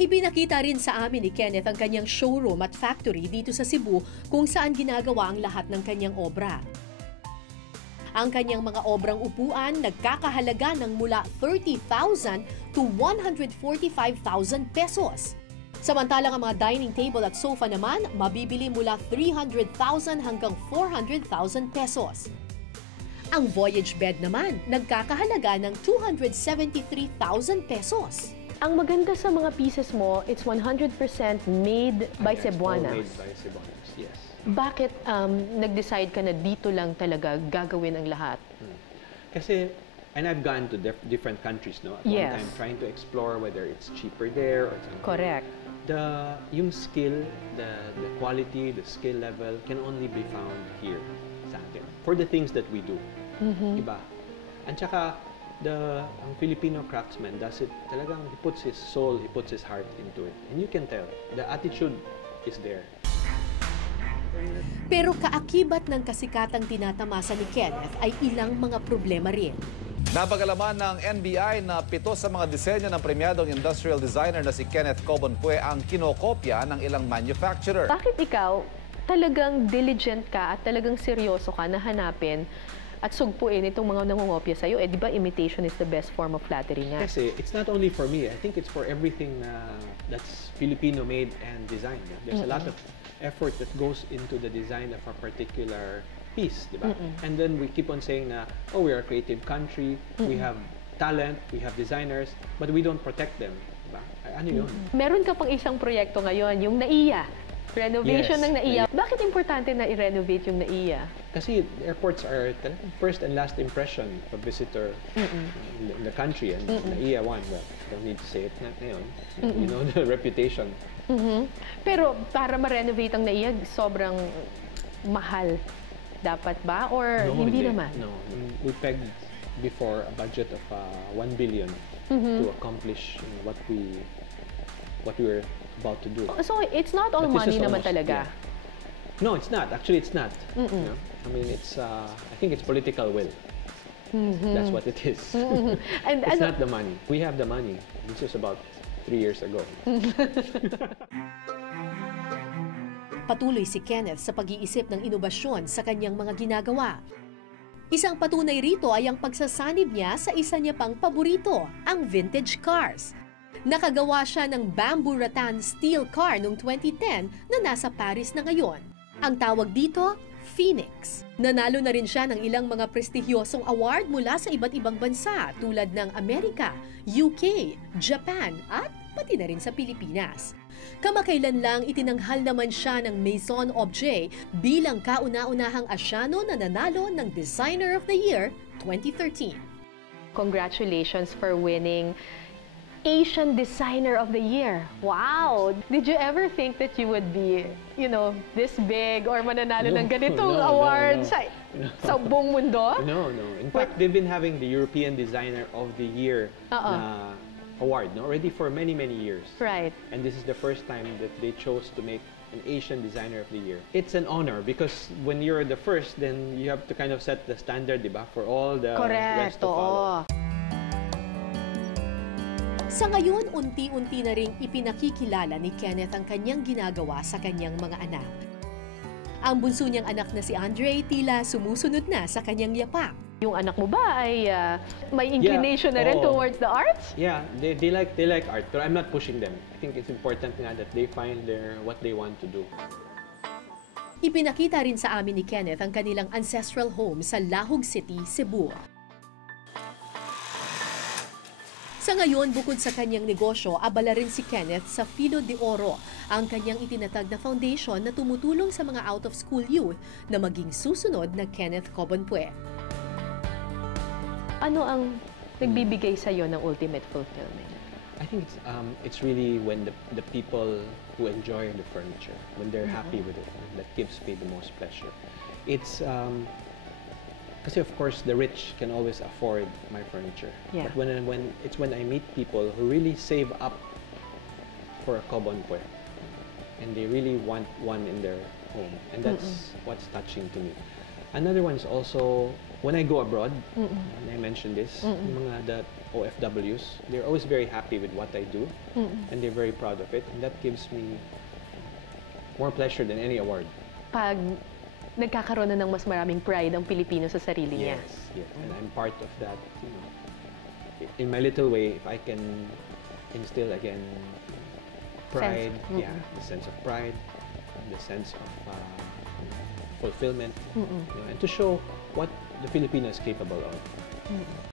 Ibinakita rin sa amin ni Kenneth ang kanyang showroom at factory dito sa Cebu kung saan ginagawa ang lahat ng kanyang obra. Ang kanyang mga obrang upuan nagkakahalaga ng mula 30,000 to 145,000 pesos. Samantalang ang mga dining table at sofa naman mabibili mula 300,000 hanggang 400,000 pesos. Ang voyage bed naman nagkakahalaga ng 273,000 pesos. Ang maganda sa mga pieces mo, it's 100% made by Cebuanas. All made by Cebuanas, yes. Bakit nag-decide ka na dito lang talaga gagawin ang lahat? Kasi, and I've gone to different countries, no? At Yes. one time, trying to explore whether it's cheaper there or something. Correct. Yung skill, the quality, the skill level can only be found here sa atin. For the things that we do. Iba. And tsaka, ang Filipino craftsman does it, talagang he puts his soul, he puts his heart into it. And you can tell, the attitude is there. Pero kaakibat ng kasikatang tinatamasa ni Kenneth ay ilang mga problema rin. Napagalaman ng NBI na 7 sa mga disenyo ng premyadong industrial designer na si Kenneth Cobonpue ang kinokopya ng ilang manufacturer. Bakit ikaw talagang diligent ka at talagang seryoso ka na hanapin at sugpuin itong mga nangungopya sa'yo? Eh, di ba imitation is the best form of flattery nga? Kasi it's not only for me. I think it's for everything that's Filipino-made and designed. There's a lot of effort that goes into the design of a particular piece, di ba? And then we keep on saying na, oh, we're a creative country, we have talent, we have designers, but we don't protect them, di ba? Ano yun? Meron ka pang isang proyekto ngayon, yung NAIA. Renovation Yes, ng NAIA. Bakit importante na i-renovate yung NAIA? Kasi airports are the first and last impression of visitor in the country. And NAIA one, well, don't need to say it na ngayon. You know the reputation. Pero para ma-renovate ang NAIA, sobrang mahal. Dapat ba? Or hindi naman? No. We pegged before a budget of 1 billion to accomplish what we were about to do. So it's not all But this money is naman almost- talaga? yeah. No, it's not. Actually, it's not. You know? I mean, I think it's political will. That's what it is. And It's not the money. We have the money. This was about 3 years ago. Patuloy si Kenneth sa pag-iisip ng inobasyon sa kanyang mga ginagawa. Isang patunay rito ay ang pagsasanib niya sa isa niya pang paborito, ang vintage cars. Nakagawa siya ng bamboo rattan steel car noong 2010 na nasa Paris na ngayon. Ang tawag dito, Phoenix. Nanalo na rin siya ng ilang mga prestigyosong award mula sa iba't ibang bansa tulad ng Amerika, UK, Japan at pati na rin sa Pilipinas. Kamakailan lang itinanghal naman siya ng Maison Objet bilang kauna-unahang Asyano na nanalo ng Designer of the Year 2013. Congratulations for winning Asian Designer of the Year. Wow! Did you ever think that you would be, this big or mananalo ng ganitong award sa buong mundo? No. In fact, they've been having the European Designer of the Year award already for many, many years. Right. And this is the first time that they chose to make an Asian Designer of the Year. It's an honor because when you're the first, then you have to kind of set the standard, diba, for all the rest to follow. Sa ngayon, unti-unti na ring ipinakikilala ni Kenneth ang kanyang ginagawa sa kanyang mga anak. Ang bunso niyang anak na si Andre tila sumusunod na sa kanyang yapak. Yung anak mo ba ay may inclination na rin towards the arts? Yeah, they like art, but I'm not pushing them. I think it's important nga that they find what they want to do. Ipinakita rin sa amin ni Kenneth ang kanilang ancestral home sa Lahog City, Cebu. Sa ngayon, bukod sa kanyang negosyo, abala rin si Kenneth sa Filo de Oro, ang kanyang itinatag na foundation na tumutulong sa mga out-of-school youth na maging susunod na Kenneth Cobonpue. Ano ang nagbibigay sa iyo ng ultimate fulfillment? I think it's really when the people who enjoy the furniture, when they're happy with it, that gives me the most pleasure. It's kasi of course the rich can always afford my furniture. Yeah. But when I meet people who really save up for a Cobonpue and they really want one in their home, and that's what's touching to me. Another one is also when I go abroad, and I mentioned this, yung mga OFWs, they're always very happy with what I do, and they're very proud of it, and that gives me more pleasure than any award. Pag nagkakaroon na ng mas maraming pride ang Pilipino sa sarili niya. Yes, and I'm part of that, in my little way, if I can instill again pride, the sense of pride, the sense of fulfillment, and to show what the Filipino is capable of.